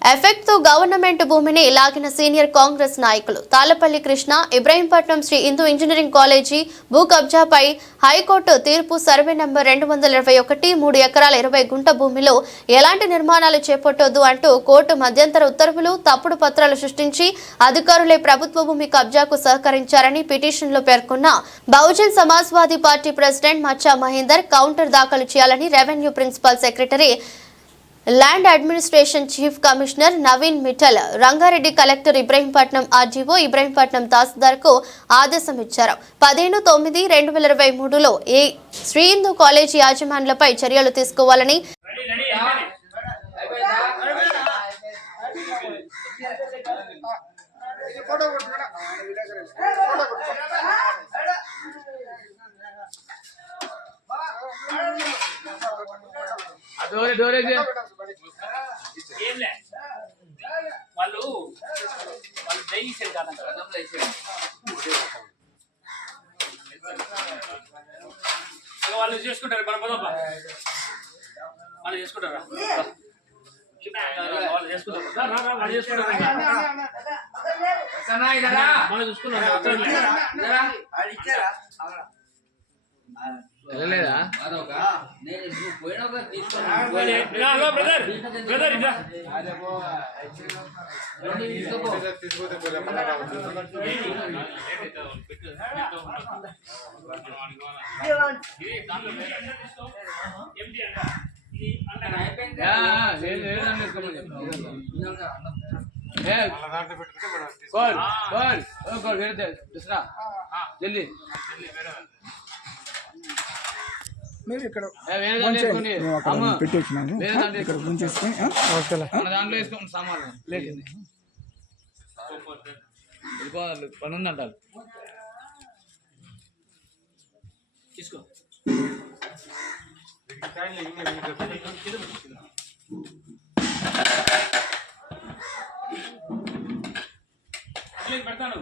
ఎఫెక్ట్తో government భూమిని లాగిన senior Congress నాయకులు తాళ్లపల్లి కృష్ణ ఇబ్రహీంపట్నం శ్రీ హిందూ ఇంజనీరింగ్ కాలేజీ భూ కబ్జాపై హైకోర్టు తీర్పు సర్వే నంబర్ 221 3 ఎకరాల 20 గుంట భూమిలో ఎలాంటి నిర్మాణాలు చేపట్టొద్దు అంటూ కోర్టు మధ్యంతర ఉత్తర్వులు తప్పుడు పత్రాలు సృష్టించి అధికారులే ప్రభుత్వ భూమి కబ్జాకు సహకరించారని పిటిషన్లో పేర్కొన్న బహుజన్ సమాజ్వాదీ పార్టీ ప్రెసిడెంట్ మచ్చా మహేందర్ కౌంటర్ దాఖలు చేయాలని revenue principal secretary land administration chief commissioner Naveen Mittal Rangareddy collector Ibrahimpatnam RDO Ibrahimpatnam tahsildar కు ఆదేశం ఇచ్చారు. 15/9/2023లో ఈ శ్రీ హిందూ కాలేజీ యాజమాన్యులపై చర్యలు తీసుకోవాలని వాళ్ళు దయచేసారు కాదంటారు వాళ్ళు చేసుకుంటారు మన పదమ్మా వాళ్ళు చేసుకుంటారా వాళ్ళు చేసుకుంటారు వాళ్ళు చేసుకుంటారు మనం చూసుకున్నాం వెళ్ళలేదా బ్రదర్ బ్రదర్ ఇదా జల్దీ మీరు ఇక్కడ పెట్టేసినాను ఇక్కడ ఉంచేసుకొని దాంట్లో వేసుకోండి సామాన్లు లేదండి పని ఉందంటారు తీసుకో పెడతాను